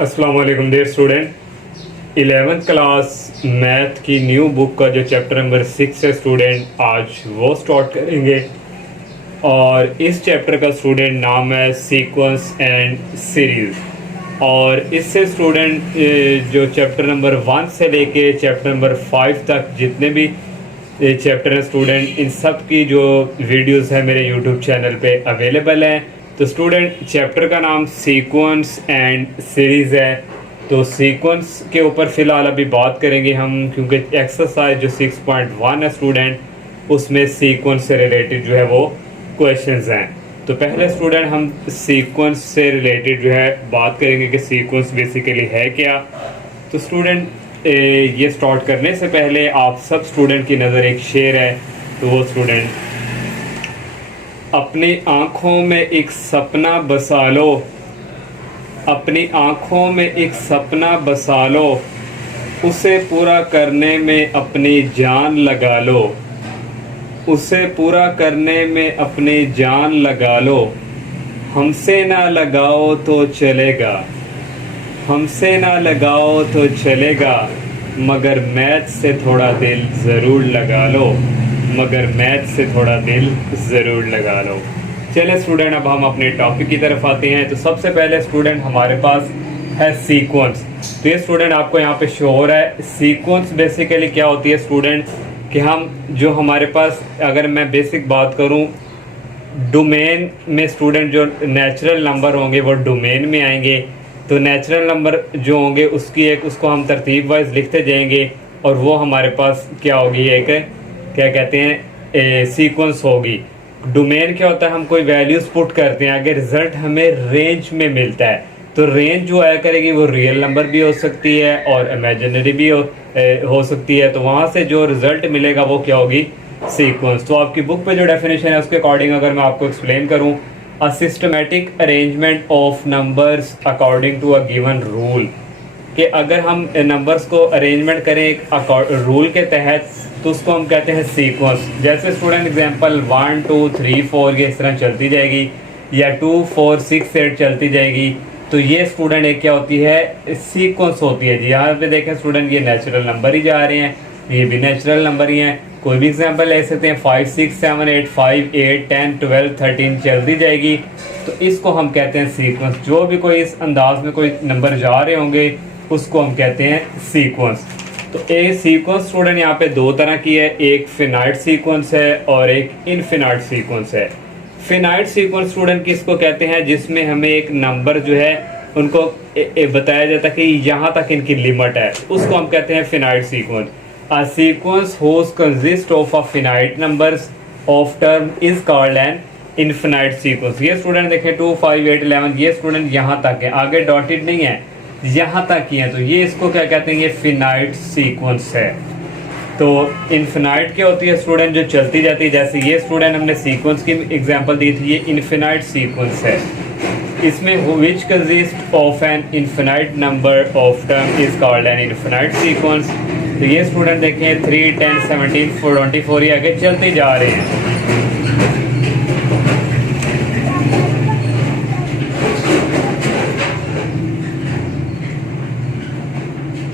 अस्सलाम वालेकुम dear student. 11th class math की न्यू बुक का जो चैप्टर नंबर 6 है स्टूडेंट, आज वो स्टार्ट करेंगे। और इस चैप्टर का स्टूडेंट नाम है सीक्वेंस एंड सीरीज़। और इससे स्टूडेंट जो चैप्टर नंबर 1 से लेके चैप्टर नंबर 5 तक जितने भी चैप्टर हैं स्टूडेंट, इन सब की जो वीडियोस है मेरे यूट्यूब चैनल पे अवेलेबल हैं। तो स्टूडेंट चैप्टर का नाम सीक्वेंस एंड सीरीज़ है। तो सीक्वेंस के ऊपर फ़िलहाल अभी बात करेंगे हम, क्योंकि एक्सरसाइज जो 6.1 है स्टूडेंट, उसमें सीक्वेंस से रिलेटेड जो है वो क्वेश्चंस हैं। तो पहले स्टूडेंट हम सीक्वेंस से रिलेटेड जो है बात करेंगे कि सीक्वेंस बेसिकली है क्या। तो स्टूडेंट ये स्टार्ट करने से पहले आप सब स्टूडेंट की नज़र एक शेर है, तो वो स्टूडेंट, अपनी आँखों में एक सपना बसा लो, अपनी आँखों में एक सपना बसा लो, उसे पूरा करने में अपनी जान लगा लो, उसे पूरा करने में अपनी जान लगा लो, हमसे ना लगाओ तो चलेगा, हमसे ना लगाओ तो चलेगा, मगर मैथ से थोड़ा दिल ज़रूर लगा लो, मगर मैथ से थोड़ा दिल ज़रूर लगा लो। चलिए स्टूडेंट, अब हम अपने टॉपिक की तरफ आते हैं। तो सबसे पहले स्टूडेंट हमारे पास है सीक्वेंस। तो ये स्टूडेंट आपको यहाँ पे शो हो रहा है। सीक्वेंस बेसिकली क्या होती है स्टूडेंट, कि हम जो हमारे पास, अगर मैं बेसिक बात करूँ, डोमेन में स्टूडेंट जो नेचुरल नंबर होंगे वो डोमेन में आएंगे। तो नेचुरल नंबर जो होंगे उसकी एक, उसको हम तरतीब वाइज लिखते जाएंगे, और वो हमारे पास क्या होगी, एक क्या कहते हैं, सीक्वेंस होगी। डोमेन क्या होता है, हम कोई वैल्यूज़ पुट करते हैं, अगर रिजल्ट हमें रेंज में मिलता है तो रेंज जो आया करेगी वो रियल नंबर भी हो सकती है और इमेजिनरी भी हो सकती है। तो वहाँ से जो रिजल्ट मिलेगा वो क्या होगी, सीक्वेंस। तो आपकी बुक पे जो डेफिनेशन है उसके अकॉर्डिंग अगर मैं आपको एक्सप्लेन करूँ, a systematic arrangement of numbers according to a given rule, कि अगर हम नंबर्स को अरेंजमेंट करें एक रूल के तहत तो उसको हम कहते हैं सीक्वेंस। जैसे स्टूडेंट एग्जांपल 1 2 3 4 ये इस तरह चलती जाएगी, या 2 4 6 8 चलती जाएगी। तो ये स्टूडेंट एक क्या होती है, सीक्वेंस होती है जी। यहाँ पे देखें स्टूडेंट, ये नेचुरल नंबर ही जा रहे हैं, ये भी नेचुरल नंबर ही हैं। कोई भी एग्जांपल ले सकते हैं, 5 6 7 8 5 8 10 12 13 चलती जाएगी। तो इसको हम कहते हैं सीक्वेंस। जो भी कोई इस अंदाज में कोई नंबर जा रहे होंगे उसको हम कहते हैं सीक्वेंस। तो एक सीक्वेंस स्टूडेंट यहाँ पे दो तरह की है, एक फिनाइट सीक्वेंस है और एक इनफिनाइट सीक्वेंस है। फिनाइट सीक्वेंस स्टूडेंट किसको कहते हैं, जिसमें हमें एक नंबर जो है उनको बताया जाता है कि यहाँ तक इनकी लिमिट है, उसको हम कहते हैं finite sequence. A sequence whose consist of a finite numbers of term is called an infinite sequence. ये स्टूडेंट देखें 2 5 8 11, ये स्टूडेंट यहाँ तक है, आगे डॉटेड नहीं है, यहाँ तक ही है। तो ये इसको क्या कहते हैं, ये फिनाइट सीक्वेंस है। तो इनफिनाइट क्या होती है स्टूडेंट, जो चलती जाती है। जैसे ये स्टूडेंट हमने सीक्वेंस की एग्जांपल दी थी, ये इनफिनाइट सीक्वेंस है। इसमें which consist of an infinite number of term is called an infinite sequence. तो ये स्टूडेंट देखें 3 10 17 24 ये आगे चलते जा रहे हैं।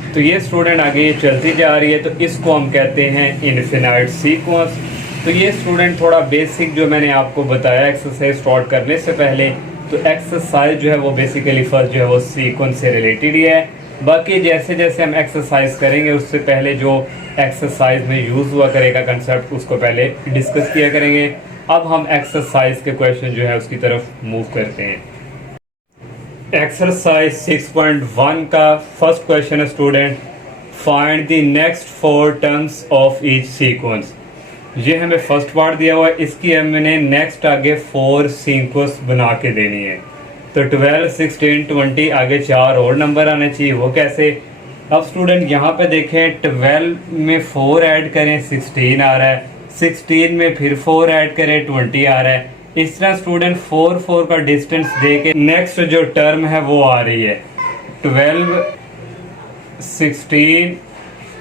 तो ये स्टूडेंट आगे चलती जा रही है, तो इसको हम कहते हैं इनफिनाइट सीक्वेंस। तो ये स्टूडेंट थोड़ा बेसिक जो मैंने आपको बताया एक्सरसाइज स्टार्ट करने से पहले, तो एक्सरसाइज जो है वो बेसिकली फर्स्ट जो है वो सीक्वेंस से रिलेटेड ही है। बाकी जैसे जैसे हम एक्सरसाइज करेंगे उससे पहले जो एक्सरसाइज में यूज़ हुआ करेगा कंसेप्ट, उसको पहले डिस्कस किया करेंगे। अब हम एक्सरसाइज के क्वेश्चन जो है उसकी तरफ मूव करते हैं। एक्सरसाइज 6.1 का फर्स्ट क्वेश्चन है student, find the next 4 terms of each sequence. ये हमें फर्स्ट पार्ट दिया हुआ है, इसकी हमने नेक्स्ट आगे 4 सीक्वेंस बना के देनी है। तो 12 16 20 आगे 4 और नंबर आने चाहिए, वो कैसे। अब स्टूडेंट यहाँ पे देखें, 12 में 4 ऐड करें 16 आ रहा है, 16 में फिर 4 ऐड करें 20 आ रहा है। इस तरह स्टूडेंट 4 4 का डिस्टेंस दे के नेक्स्ट जो टर्म है वो आ रही है 12 16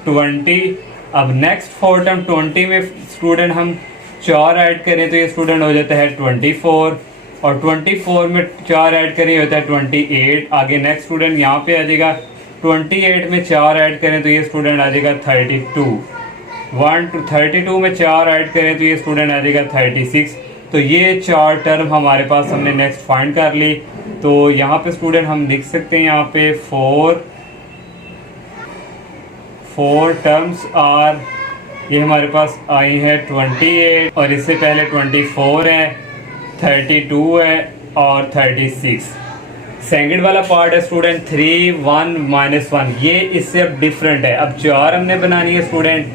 20। अब नेक्स्ट 4 टर्म 20 में स्टूडेंट हम 4 ऐड करें तो ये स्टूडेंट हो जाता है 24। और 24 में 4 ऐड करें होता है 28। आगे नेक्स्ट स्टूडेंट यहाँ पे आ जाएगा 28 में 4 ऐड करें तो ये स्टूडेंट आ जाएगा 32। 32 में 4 ऐड करें तो ये स्टूडेंट आ जाएगा 36। तो ये 4 टर्म हमारे पास हमने नेक्स्ट फाइंड कर ली। तो यहाँ पे स्टूडेंट हम लिख सकते हैं यहाँ पे 4 टर्म्स आर, ये हमारे पास आई है 28 और इससे पहले 24 है, 32 है और 36। सेकंड वाला पार्ट है स्टूडेंट 3 1 -1, ये इससे अब डिफरेंट है। अब 4 हमने बनानी है स्टूडेंट,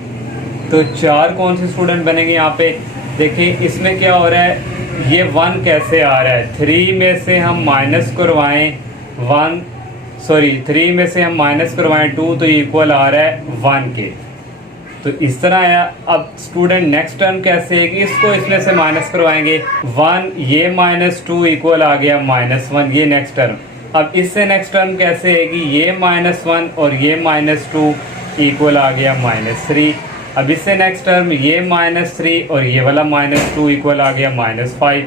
तो 4 कौन से स्टूडेंट बनेंगे यहाँ पे देखिए। इसमें क्या हो रहा है, ये 1 कैसे आ रहा है, 3 में से हम माइनस करवाएं 3 में से हम माइनस करवाएं 2 तो इक्वल आ रहा है 1 के। तो इस तरह आया। अब स्टूडेंट नेक्स्ट टर्म कैसे है कि इसको इसमें से माइनस करवाएंगे 1, ये -2 इक्वल आ गया -1, ये नेक्स्ट टर्म। अब इससे नेक्स्ट टर्म कैसे है कि ये -1 और ये -2 इक्वल आ गया -3। अब इससे नेक्स्ट टर्म ये -3 और ये वाला -2 इक्वल आ गया -5।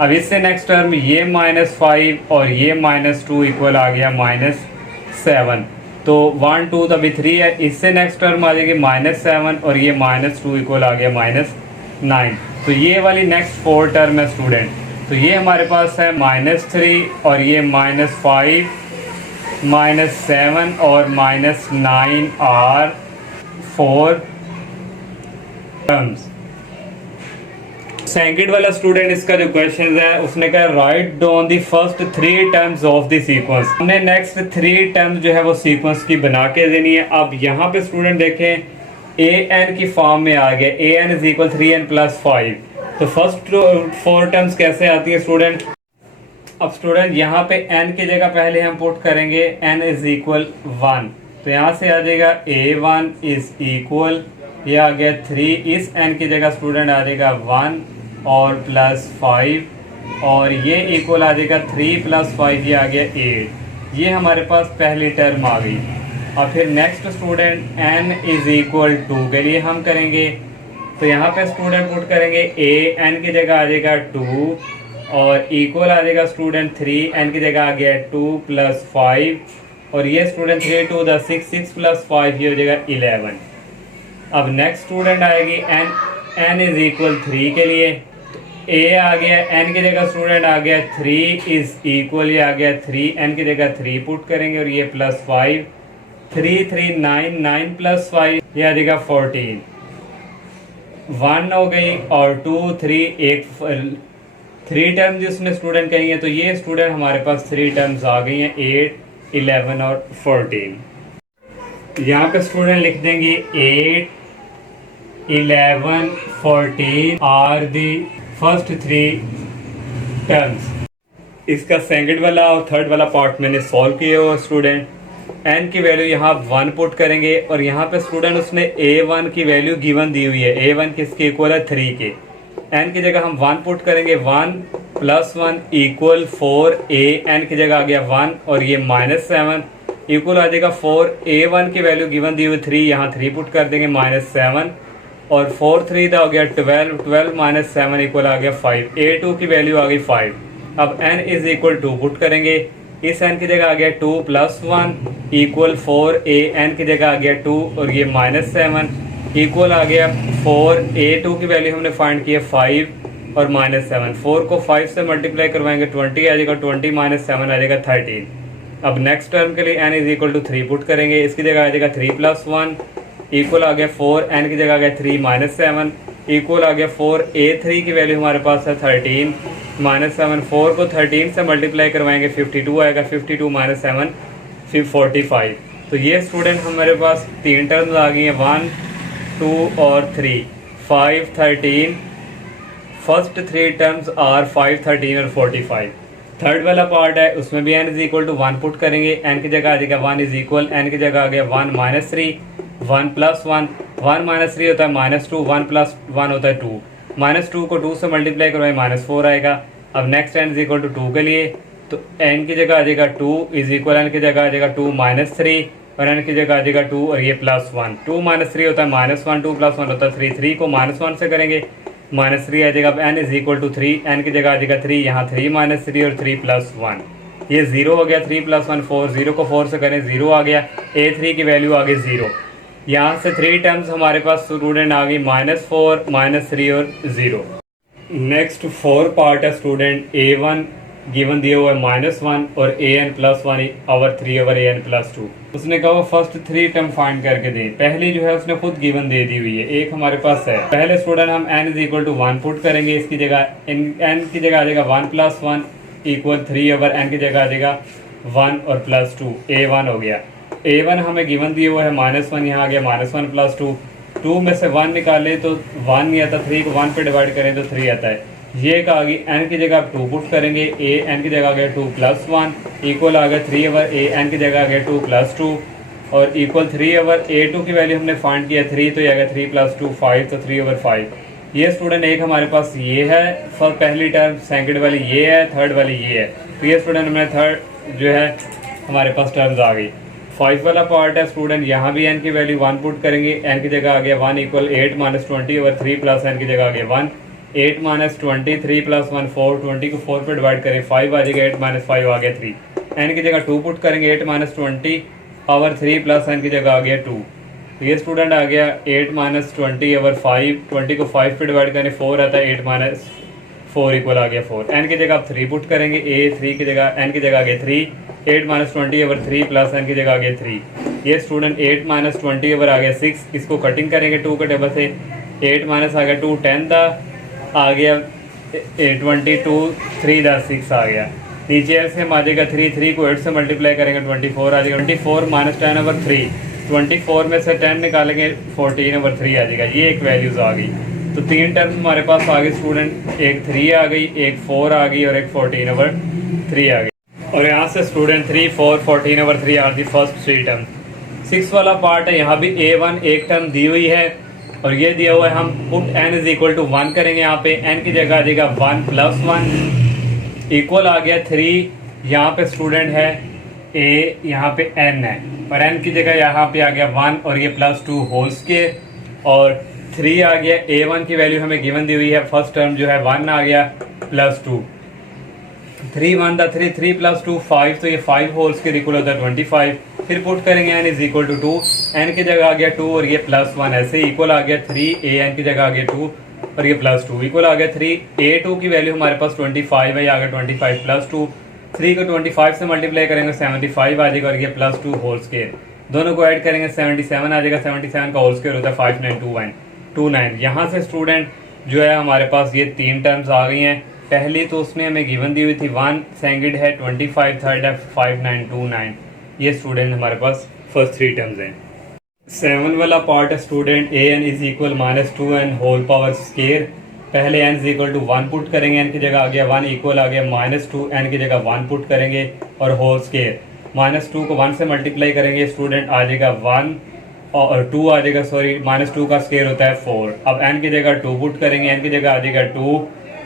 अब इससे नेक्स्ट टर्म ये -5 और ये -2 इक्वल आ गया -7। तो 1 2 तो अभी 3 है, इससे नेक्स्ट टर्म आ जाएगी -7 और ये -2 इक्वल आ गया -9। तो ये वाली नेक्स्ट 4 टर्म है स्टूडेंट। तो ये हमारे पास है -3 और ये -5 -7 और -9 आर 4 टर्म्स। सेकंड वाला स्टूडेंट इसका जो क्वेश्चन है उसने कहा right down the first 3 terms of the sequence. हमने नेक्स्ट 3 टर्म्स जो है वो सीक्वेंस की बना के देनी है। अब यहाँ पे स्टूडेंट देखें ए एन की फॉर्म में आ गया, ए एन इज इक्वल 3n + 5। तो फर्स्ट 4 टर्म्स कैसे आती है स्टूडेंट। अब स्टूडेंट यहाँ पे n की जगह पहले हम पुट करेंगे n इज इक्वल 1, तो यहाँ से आ जाएगा a1 इज इक्वल, ये आ गया 3, इस n की जगह स्टूडेंट आ जाएगा 1 और +5 और ये इक्वल आ जाएगा 3 + 5, ये आ गया 8। ये हमारे पास पहली टर्म आ गई। और फिर next student n is equal 2 के लिए हम करेंगे, तो यहाँ पे स्टूडेंट पुट करेंगे a n की जगह आ जाएगा 2 और इक्वल आ जाएगा स्टूडेंट 3, n की जगह आ गया 2 + 5 और ये स्टूडेंट 3 2 द 6, 6 + 5 ये हो जाएगा 11। अब नेक्स्ट स्टूडेंट आएगी n इज इक्वल 3 के लिए, a आ गया, n की जगह स्टूडेंट आ गया 3 इज इक्वल, ये आ गया 3, n की जगह 3 पुट करेंगे और ये +5, 3 3 9, 9 + 5 ये आ जाएगा 14। 1 हो गई और 2 3 1 3 टर्म जिसमें स्टूडेंट कहेंगे, तो ये स्टूडेंट हमारे पास 3 टर्म्स आ गई हैं 8 11 और 14। यहाँ पे स्टूडेंट लिख देंगे 8 11 14 आर दी फर्स्ट 3 टर्म्स। इसका सेकंड वाला और थर्ड वाला पार्ट मैंने सॉल्व किया हुआ स्टूडेंट। n की वैल्यू यहाँ 1 पुट करेंगे और यहाँ पे स्टूडेंट उसने a1 की वैल्यू गिवन दी हुई है, a1 किसके इक्वल है 3 के। n की जगह हम 1 पुट करेंगे, 1 + 1 = 4, a n की जगह आ गया 1 और ये -7 इक्वल आ जाएगा 4, a1 की वैल्यू गिवन दी हुई 3, यहाँ 3 पुट कर देंगे -7 और 4 3 का हो गया 12, 12 - 7 इक्वल आ गया 5, a2 की वैल्यू आ गई 5। अब n इज इक्वल 2 पुट करेंगे, इस n की जगह आ गया 2 + 1 इक्वल 4, a n की जगह आ गया 2 और ये -7 इक्वल आ गया 4, a2 की वैल्यू हमने फाइंड की है 5 और -7। 4 को 5 से मल्टीप्लाई करवाएंगे 20 आ जाएगा, 20 - 7 आ जाएगा 13। अब नेक्स्ट टर्म के लिए n is equal to 3 put करेंगे, इसकी जगह आ जाएगा 3 + 1 इक्वल आ गया 4, n की जगह आ गया 3 - 7 इक्वल आ गया 4, a3 की वैल्यू हमारे पास है 13 -7। 4 को 13 से मल्टीप्लाई करवाएंगे 52 आएगा, 52 - 7 फिर 45। तो ये स्टूडेंट हमारे पास 3 टर्म्स आ गई हैं 1 2 और 3, 5 13। फर्स्ट 3 टर्म्स आर 5 13 और 45। थर्ड वाला पार्ट है उसमें भी n is equal to 1 put करेंगे, n की जगह आ जाएगा 1 इज इक्वल, n की जगह आ गया 1 -3, 1 + 1, 1 - 3 होता है -2, 1 + 1 होता है 2, -2 को 2 से मल्टीप्लाई करवाए -4 आएगा। अब next n is equal to 2 के लिए, तो n की जगह आ जाएगा 2 इज इक्वल, n की जगह आ जाएगा 2 -3 और n की जगह आ जाएगा 2 और ये +1, 2 - 3 होता है -1, 2 + 1 होता है 3, 3 को -1 से करेंगे -3 आ जाएगा। अब n is equal to 3, n की जगह आ जाएगा 3, यहाँ 3 - 3 और 3 + 1, ये 0 हो गया। 3 + 1 4, 0 को 4 से करें 0 आ गया। a3 की वैल्यू आ गई 0। यहाँ से 3 टर्म्स हमारे पास स्टूडेंट आ गई -4, -3 और 0। नेक्स्ट 4 पार्ट है स्टूडेंट। a1 गिवन दिया हुआ है -1 और an + 1 ओवर 3 ओवर an + 2। उसने कहा फर्स्ट 3 टर्म फाइंड करके दें। पहली जो है उसने खुद गिवन दे दी हुई है, एक हमारे पास है। पहले स्टूडेंट हम n is equal to 1 put करेंगे, इसकी जगह n की जगह आ जाएगा 1 + 1 = 3 ओवर n की जगह आ जाएगा 1 और +2, a1 हो गया। a1 हमें गिवन दिया हुआ है -1, यहाँ आ गया -1 + 2। 2 में से 1 निकाले तो 1 नहीं आता, 3 को 1 पे डिवाइड करें तो 3 आता है। ये का आ गई n की जगह आप 2 पुट करेंगे, a n की जगह आ गया 2 + 1 इक्वल आ गया 3 ओवर a n की जगह आ गया 2 + 2 और इक्वल 3 ओवर a2 की वैल्यू हमने फाइंड किया 3, तो ये आ गया 3 + 2 5, तो 3 ओवर 5। ये स्टूडेंट एक हमारे पास ये है फॉर पहली टर्म, सेकंड वाली ये है, थर्ड वाली ये है। तो ये स्टूडेंट हमें थर्ड जो है हमारे पास टर्म्स आ गई। 5 वाला पार्ट है स्टूडेंट, यहाँ भी n की वैल्यू 1 पुट करेंगे, n की जगह आ गया 1 इक्वल 8 - 20 ओवर 3 + n की जगह आ गया 1, 8 - 20, 3 + 1 4, 20 को 4 पे डिवाइड करें 5 आ जाएगा, 8 - 5 आ गया 3। n की जगह 2 पुट करेंगे, 8 - 20 ओवर 3 + n की जगह आ गया 2। तो ये स्टूडेंट आ गया 8 - 20 ओवर 5, 20 को 5 पे डिवाइड करें 4 आता है, 8 - 4 इक्वल आ गया 4। n की जगह आप 3 पुट करेंगे, a3 की जगह n की जगह आ गया 3, 8 - 20 ओवर 3 + n की जगह आ गया 3। ये स्टूडेंट 8 - 20 ओवर आ गया 6, इसको कटिंग करेंगे 2 के टेबल से, 8 माइनस आ गया 2 10 था, आ गया 22 3 दा 6 आ गया। नीचे से हम आ जाएगा 3 को 8 से मल्टीप्लाई करेंगे 24 आ जाएगा। 24 - 10 ओवर 3, 24 में से 10 निकालेंगे 14 ओवर 3 आ जाएगा। ये एक वैल्यूज आ गई। तो 3 टर्म्स हमारे पास आ गए स्टूडेंट, एक 3 आ गई, एक 4 आ गई और एक 14 ओवर 3 आ गई। और यहाँ से student 3 4 14 over 3 are the first 3 term. 6 वाला पार्ट है, यहाँ भी a1 एक टर्म दी हुई है और ये दिया हुआ है, हम put n is equal to 1 करेंगे। यहाँ पे n की जगह आ जाएगा 1 + 1 इक्वल आ गया 3। यहाँ पे स्टूडेंट है a, यहाँ पे n है और n की जगह यहाँ पे आ गया 1 और ये +2 होल स्क्वायर और 3 आ गया। a1 की वैल्यू हमें गिवन दी हुई है, फर्स्ट टर्म जो है 1 आ गया +2, 3 1 दा 3, 3 + 2 5, तो ये 5 होल स्क्वायर इक्वल होता है 25। फिर पुट करेंगे n is equal to 2, n की जगह आ गया 2 और ये +1 ऐसे इक्वल आ गया 3, an की जगह आ गया 2 और ये +2 इक्वल आ गया 3। a2 की वैल्यू हमारे पास 25 है, आ गया 25 + 2, 3 को 25 से मल्टीप्लाई करेंगे 75 आ जाएगा और ये +2 होल स्क्वायर, दोनों को ऐड करेंगे 77 आ जाएगा। 77 का होल स्क्वायर होता है 5929। यहाँ से स्टूडेंट जो है हमारे पास ये 3 टर्म्स आ गई हैं। पहली तो उसमें हमें गिवन दी हुई थी 1, सेकंड है 25, थर्ड है 5929। ये स्टूडेंट हमारे पास फर्स्ट 3 टर्म्स हैं। 7 वाला पार्ट है student, an is equal -2n whole power square. पहले n is equal to 1 put करेंगे, n की जगह आ गया 1 इक्वल आ गया -2, n की जगह 1 पुट करेंगे और होल स्क्वायर। -2 को 1 से मल्टीप्लाई करेंगे स्टूडेंट आ जाएगा 1 और 2 आ जाएगा, सॉरी -2 का स्क्वायर होता है 4। अब n की जगह 2 पुट करेंगे, n की जगह आ जाएगा 2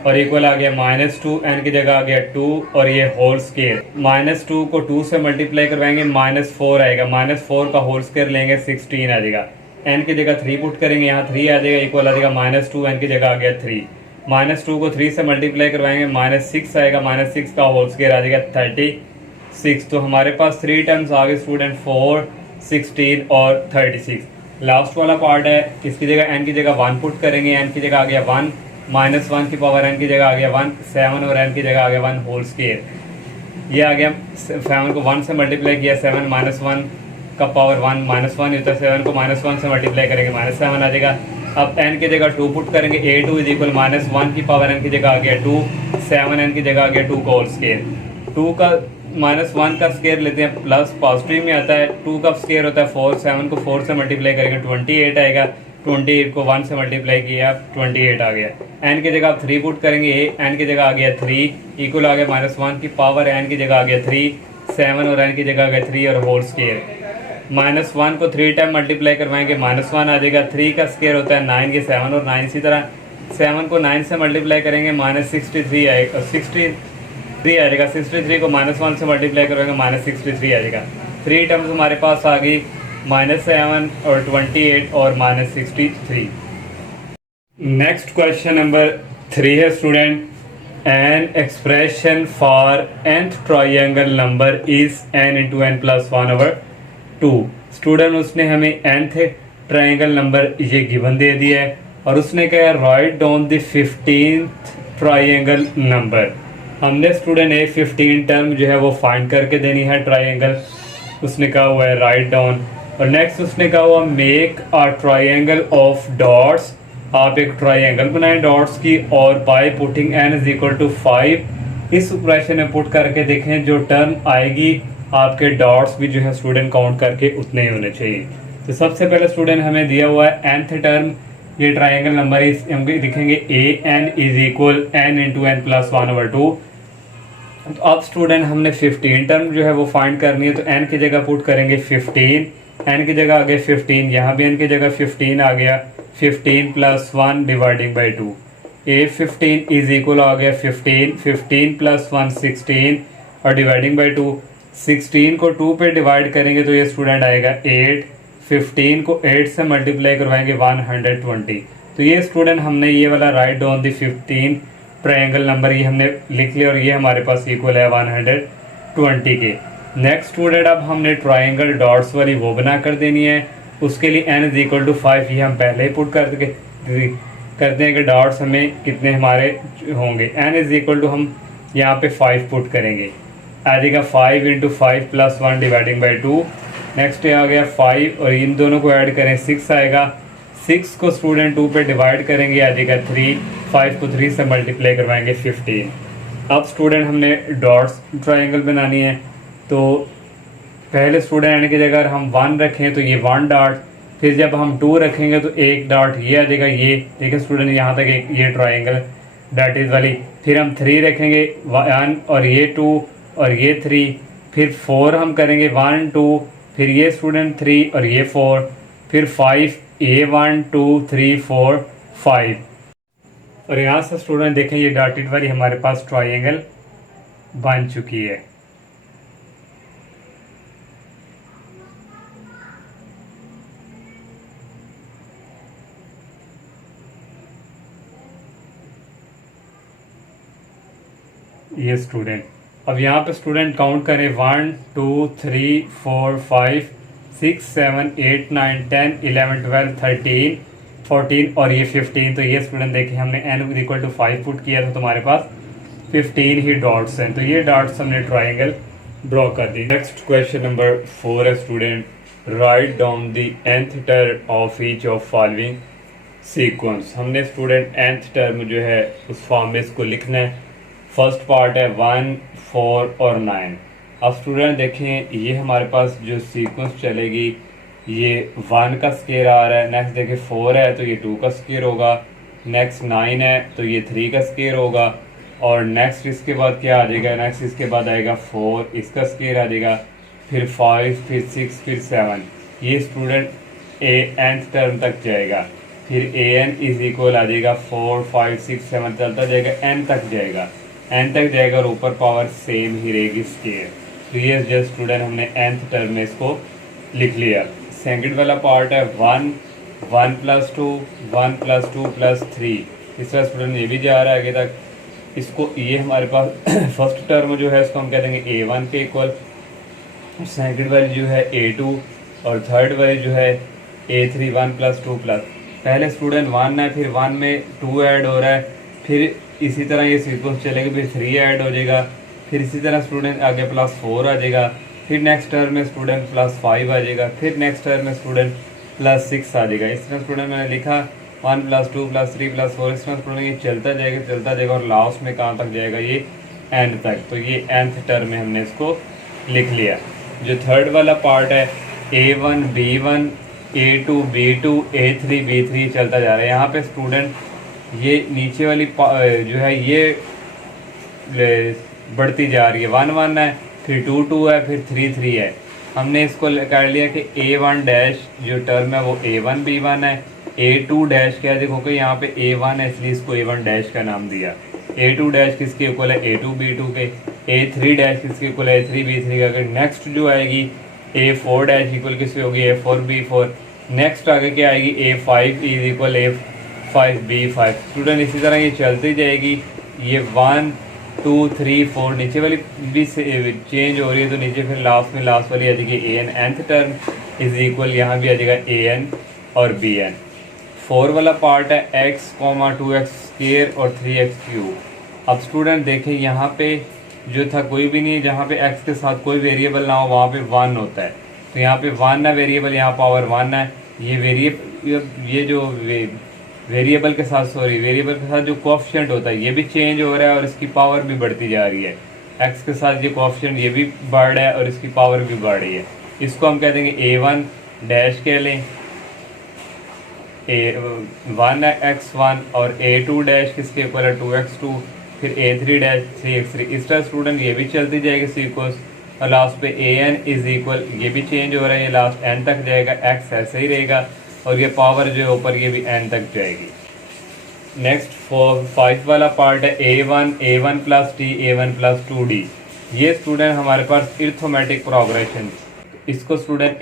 और इक्वल आ गया -2, n की जगह आ गया 2 और ये होल स्क्वायर। -2 को 2 से मल्टीप्लाई करवाएंगे -4 आएगा, -4 का होल स्क्वायर लेंगे 16 आ जाएगा। n की जगह 3 पुट करेंगे, यहाँ 3 आ जाएगा इक्वल आ जाएगा -2, n की जगह आ गया 3। -2 को 3 से मल्टीप्लाई करवाएंगे -6 आएगा, -6 का होल स्क्वायर आ जाएगा 36। तो हमारे पास 3 टर्म्स आ गए स्टूडेंट, 4 16 और 36। लास्ट वाला पार्ट है, इसकी जगह n की जगह 1 पुट करेंगे, n की जगह आ गया 1, -1 की पावर n की जगह आ गया 1, 7 और n की जगह आ गया 1 होल स्क्वायर। ये आ गया 7 को 1 से मल्टीप्लाई किया, 7 -1 का पावर 1 -1 होता है, 7 को -1 से मल्टीप्लाई करेंगे -7 आ जाएगा। अब n की जगह 2 पुट करेंगे, a2 इज इक्वल -1 की पावर n की जगह आ गया 2, 7 n की जगह आ गया 2 का होल स्क्वायर। 2 का -1 का स्क्वायर लेते हैं प्लस पॉजिटिव में आता है, 2 का स्क्वायर होता है 4, 7 को 4 से मल्टीप्लाई करेंगे 28 आएगा, 28 को 1 से मल्टीप्लाई किया 28 आ गया। n की जगह आप 3 पुट करेंगे, n की जगह आ गया 3 इक्वल आ गया -1 की पावर n की जगह आ गया 3, 7 और n की जगह आ गया 3 और होल स्क्वायर। -1 को 3 टाइम मल्टीप्लाई करवाएंगे -1 आ जाएगा, 3 का स्क्वायर होता है 9, ये 7 और 9 इसी तरह 7 को 9 से मल्टीप्लाई करेंगे -63 आएगा, 63 आ जाएगा, 63 को -1 से मल्टीप्लाई करेंगे -63 आ जाएगा। 3 टर्म्स हमारे पास आ गई -7 और 28 और -63। नेक्स्ट क्वेश्चन नंबर 3 है student, an expression for nth triangle number is n into n plus one over two. Student उसने हमें nth ट्राइंगल नंबर ये गिवन दे दिया है और उसने कहा right down the 15th triangle number. हमने स्टूडेंट ये 15 टर्म जो है वो फाइंड करके देनी है ट्राइंगल, उसने कहा हुआ है राइट डाउन। और नेक्स्ट उसने कहा हुआ make a triangle of dots, आप एक ट्राइंगल बनाएं डॉट्स की और by putting n is equal to 5 इस ऑपरेशन में पुट करके देखें जो टर्म आएगी आपके डॉट्स भी जो है स्टूडेंट काउंट करके उतने ही होने चाहिए। तो सबसे पहले स्टूडेंट हमें दिया हुआ है nth टर्म, ये ट्राइंगल नंबर हम लिखेंगे a n is equal n into n plus one over two. तो अब स्टूडेंट हमने 15 टर्म जो है वो फाइंड करनी है, तो n की जगह पुट करेंगे 15, n की जगह आ गया 15, यहाँ भी n की जगह 15 आ गया, 15 plus 1 dividing by 2, a 15 is equal आ गया 15, 15 प्लस 1 16 और डिवाइडिंग बाई 2, 16 को 2 पे डिवाइड करेंगे तो ये स्टूडेंट आएगा 8, 15 को 8 से मल्टीप्लाई करवाएंगे 120। तो ये स्टूडेंट हमने ये वाला write down the 15 triangle number ये हमने लिख लिया और ये हमारे पास इक्वल है 120 के। नेक्स्ट स्टूडेंट अब हमने ट्रायंगल डॉट्स वाली वो बना कर देनी है, उसके लिए n इज इक्वल टू 5 ये हम पहले ही पुट करते हैं कि डॉट्स हमें कितने हमारे होंगे। n इज इक्वल टू हम यहाँ पे 5 पुट करेंगे, आ जाएगा 5 into 5 plus 1 dividing by 2। Next आ गया 5 और इन दोनों को ऐड करें 6 आएगा, 6 को स्टूडेंट 2 पे डिवाइड करेंगे आ जाएगा 3, 5 को 3 से मल्टीप्लाई करवाएंगे 15। अब स्टूडेंट हमने डॉट्स ट्रायंगल बनानी है, तो पहले स्टूडेंट n की जगह हम 1 रखें तो ये 1 डॉट, फिर जब हम 2 रखेंगे तो 1 डॉट ये आ जाएगा, ये देखिए स्टूडेंट यहाँ तक एक ये ट्रायंगल डॉट इज वाली। फिर हम 3 रखेंगे 1 और ये 2 और ये 3, फिर 4 हम करेंगे 1 2, फिर ये स्टूडेंट 3 और ये 4, फिर 5 ये 1 2 3 4 5 और यहाँ से स्टूडेंट देखें ये डॉटेड वाली हमारे पास ट्रायंगल बन चुकी है। ये स्टूडेंट अब यहाँ पे स्टूडेंट काउंट करें 1 2 3 4 5 6 7 8 9 10 11 12 13 14 और ये 15। तो ये स्टूडेंट देखिए हमने n इक्वल टू 5 पुट किया था तो हमारे पास 15 ही डॉट्स हैं, तो ये डॉट्स हमने ट्राइंगल ड्रॉ कर दी। नेक्स्ट क्वेश्चन नंबर 4 है student, right down the nth term of each of following sequence. हमने स्टूडेंट nth टर्म जो है उस फॉर्म में इसको लिखना है। फर्स्ट पार्ट है 1 4 और 9। अब स्टूडेंट देखें ये हमारे पास जो सीक्वेंस चलेगी ये 1 का स्केयर आ रहा है, नेक्स्ट देखें 4 है तो ये 2 का स्केयर होगा, नेक्स्ट 9 है तो ये 3 का स्केयर होगा और नेक्स्ट इसके बाद क्या आ जाएगा, नेक्स्ट इसके बाद आएगा 4 इसका स्केयर आ जाएगा, फिर 5 फिर 6 फिर 7, ये स्टूडेंट nth टर्म तक जाएगा। फिर an इज इक्वल आ जाएगा 4 5 6 7 चलता जाएगा n तक जाएगा, n तक जाएगा और ऊपर पावर सेम ही रहेगी स्केयर। तो ये जस्ट स्टूडेंट हमने nth टर्म में इसको लिख लिया। सेकंड वाला पार्ट है 1 1 प्लस 2 1 प्लस 2 प्लस 3, इस तरह स्टूडेंट ये भी जा रहा है आगे तक। इसको ये हमारे पास फर्स्ट टर्म जो है इसको हम कह देंगे a1 के इक्वल, सेकंड वाली जो है a2 और थर्ड वाली जो है a3 1 प्लस 2 प्लस, पहले स्टूडेंट 1 है फिर 1 में 2 ऐड हो रहा है, फिर इसी तरह ये सीक्वेंस चलेगा, फिर 3 ऐड हो जाएगा, फिर इसी तरह स्टूडेंट आगे प्लस 4 आ जाएगा, फिर नेक्स्ट टर्म में स्टूडेंट प्लस 5 आ जाएगा, फिर नेक्स्ट टर्म में स्टूडेंट प्लस 6 आ जाएगा। इस तरह स्टूडेंट मैंने लिखा 1 प्लस 2 प्लस 3 प्लस 4, इस तरह स्टूडेंट ये चलता जाएगा और लास्ट में कहाँ तक जाएगा, ये एंड तक। तो ये nth टर्म में हमने इसको लिख लिया। जो थर्ड वाला पार्ट है a1 b1 a2 b2 a3 b3 चलता जा रहा है। यहाँ पे स्टूडेंट ये नीचे वाली जो है ये बढ़ती जा रही है, 1 1 है फिर 2 2 है फिर 3 3 है। हमने इसको कर लिया कि a1 डैश जो टर्म है वो a1 b1 है, a2 डैश क्या देखोगे यहाँ पे a1 है इसलिए इसको a1 डैश का नाम दिया, a2 डैश किसके इक्वल है a2 b2 के, a3 डैश किसके इक्वल है a3 b3 का। नेक्स्ट जो आएगी a4 डैश इक्वल किससे होगी a4 b4। नेक्स्ट आगे क्या आएगी a5 is equal 5b5। Student इसी तरह ये चलती जाएगी, ये 1 2 3 4 नीचे वाली भी चेंज हो रही है, तो नीचे फिर लास्ट वाली आ जाएगी an, nth term is equal यहाँ भी आ जाएगा an और bn। 4 वाला पार्ट है x, 2x स्क्वायर और 3x क्यूब। अब स्टूडेंट देखें यहाँ पे जो था कोई भी नहीं, जहाँ पे x के साथ कोई वेरिएबल ना हो वहाँ पे 1 होता है, तो यहाँ पे 1 है वेरिएबल, यहाँ पावर 1 है। ये जो वेरिएबल के साथ जो कोएफिशिएंट होता है ये भी चेंज हो रहा है और इसकी पावर भी बढ़ती जा रही है। x के साथ ये कोएफिशिएंट ये भी बढ़ रहा है और इसकी पावर भी बढ़ रही है। इसको हम कह देंगे a1 डैश कह लें, a1 है x1 और a2 डैश किसके इक्वल है 2x2, फिर a3 डैश 3x3। इस तरह स्टूडेंट ये भी चलती जाएगी सीक्वेंस, और लास्ट पे an इज इक्वल ये भी चेंज हो रहा है, ये लास्ट n तक जाएगा, x ऐसे ही रहेगा और ये पावर जो है ऊपर ये भी n तक जाएगी। नेक्स्ट 5 वाला पार्ट है a1 plus t, a1 plus 2d। ये स्टूडेंट हमारे पास इर्थोमेटिक प्रोग्रेशन, इसको स्टूडेंट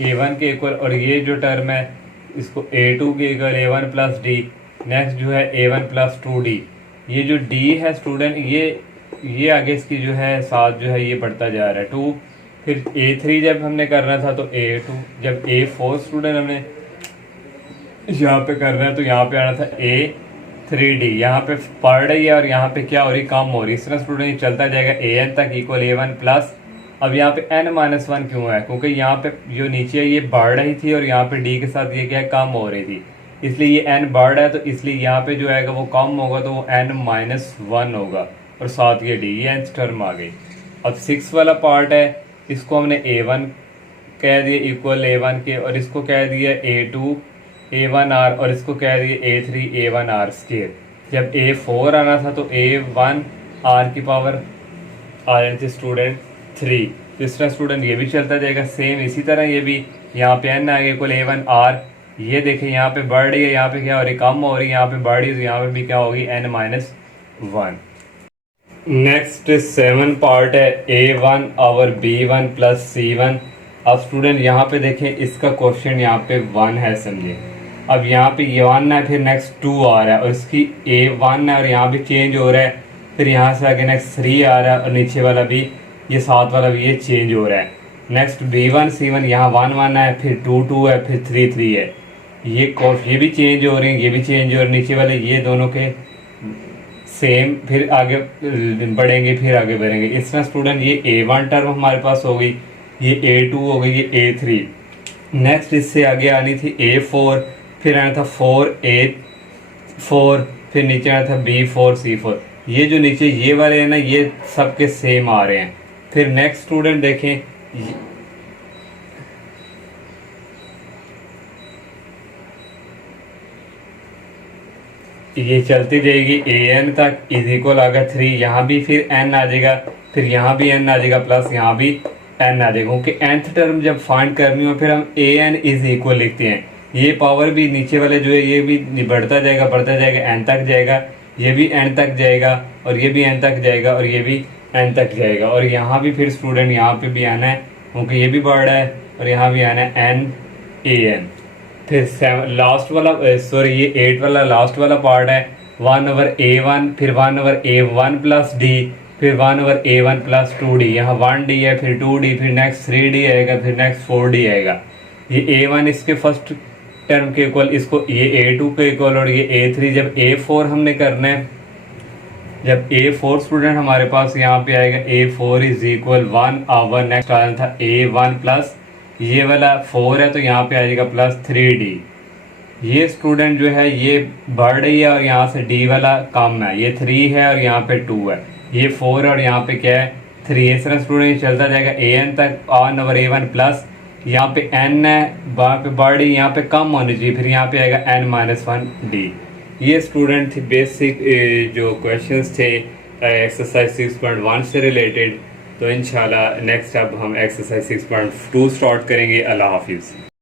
a1 के इक्वल, और ये जो टर्म है इसको a2 के equal a1 plus d। Next जो है a1 प्लस 2d। ये जो d है स्टूडेंट ये आगे इसकी जो है साथ जो है ये बढ़ता जा रहा है 2। फिर a3 जब हमने करना था तो a2, जब a4 स्टूडेंट हमने यहाँ पे करना है तो यहाँ पे आना था a3d। यहाँ पे बढ़ रही है और यहाँ पे क्या हो रही, कम हो रही। इस तरह स्टूडेंट ये चलता जाएगा an तक इक्वल a1 प्लस। अब यहाँ पे n-1 क्यों है, क्योंकि यहाँ पे जो नीचे ये बढ़ रही थी और यहाँ पे d के साथ ये क्या है कम हो रही थी, इसलिए ये n बढ़ रहा है, तो इसलिए यहाँ पे जो आएगा वो कम होगा, तो वो n-1 होगा और साथ ये d, ये nth टर्म आ गई। अब 6 वाला पार्ट है, इसको हमने a1 कह दिया इक्वल a1 के, और इसको कह दिया a2 a1r, और इसको कह दिया a3 a1r स्क्वायर। जब a4 आना था तो a1r की पावर आ जानी थी स्टूडेंट 3। तो इस तरह स्टूडेंट ये भी चलता जाएगा सेम इसी तरह, ये भी यहाँ पे n आगे इक्वल a1r। ये देखें यहाँ पे बढ़ रही है, यहाँ पे क्या हो रही, कम हो रही है, यहाँ पे बढ़ रही है, तो यहाँ पे भी क्या होगी n-1। नेक्स्ट 7 पार्ट है a1 और b1 प्लस c1। अब स्टूडेंट यहाँ पे देखें इसका क्वेश्चन यहाँ पे 1 है समझे। अब यहाँ पे 1 है, फिर नेक्स्ट 2 आ रहा है और इसकी a1 है और यहाँ भी चेंज हो रहा है, फिर यहाँ से आगे नेक्स्ट 3 आ रहा है और नीचे वाला भी ये साथ वाला भी ये चेंज हो रहा है। नेक्स्ट b1 c1 यहाँ 1 है, फिर 2 है, फिर 3 है। ये भी चेंज हो रहे हैं, ये भी चेंज हो रहे हैं, नीचे वाले ये दोनों के सेम, फिर आगे बढ़ेंगे, फिर आगे बढ़ेंगे। इस तरह स्टूडेंट ये a1 टर्म हमारे पास हो गई, ये a2 हो गई, ये a3। नेक्स्ट इससे आगे आनी थी a4, फिर आना था 4a4, फिर नीचे आना था b4 c4। ये जो नीचे ये वाले हैं ना ये सबके सेम आ रहे हैं। फिर नेक्स्ट स्टूडेंट देखें ये चलती जाएगी an तक इज इक्वल आगा 3, यहाँ भी फिर n आ जाएगा, फिर यहाँ भी n आ जाएगा प्लस यहाँ भी n आ जाएगा, क्योंकि nth टर्म जब फाइंड करनी हो फिर हम an इज इक्वल लिखते हैं। ये पावर भी नीचे वाले जो है ये भी बढ़ता जाएगा n तक जाएगा, ये भी n तक जाएगा और ये भी n तक जाएगा और ये भी n तक जाएगा। और यहाँ भी फिर स्टूडेंट यहाँ पे भी आना है क्योंकि ये भी बढ़ रहा है और यहाँ भी आना है n। फिर लास्ट वाला ये 8 वाला लास्ट वाला पार्ट है 1/a1, फिर 1/a1 प्लस d, फिर 1/a1 प्लस 2d। यहाँ 1d है, फिर 2d, फिर नेक्स्ट 3d आएगा, फिर नेक्स्ट 4d आएगा। ये a1 इसके फर्स्ट टर्म के इक्वल, इसको ये a2 के इक्वल, और ये a3। जब a4 हमने करना है, जब a4 स्टूडेंट हमारे पास यहाँ पे आएगा a4 इज इक्वल 1/, नेक्स्ट आ था a1 प्लस ये वाला 4 है तो यहाँ पे आ जाएगा प्लस 3d। ये स्टूडेंट जो है ये बढ़ रही है और यहाँ से d वाला कम है, ये 3 है और यहाँ पे 2 है, ये 4 है और यहाँ पे क्या है 3। इस तरह स्टूडेंट चलता जाएगा an तक 1/a1 प्लस यहाँ पे n है, वहाँ पे बढ़ रही, यहाँ पे कम होनी चाहिए, फिर यहाँ पे आएगा n-1d। ये स्टूडेंट बेसिक जो क्वेश्चंस थे एक्सरसाइज 6.1 से रिलेटेड। तो इंशाल्लाह नेक्स्ट अब हम एक्सरसाइज 6.2 स्टार्ट करेंगे। अल्लाह हाफिज़।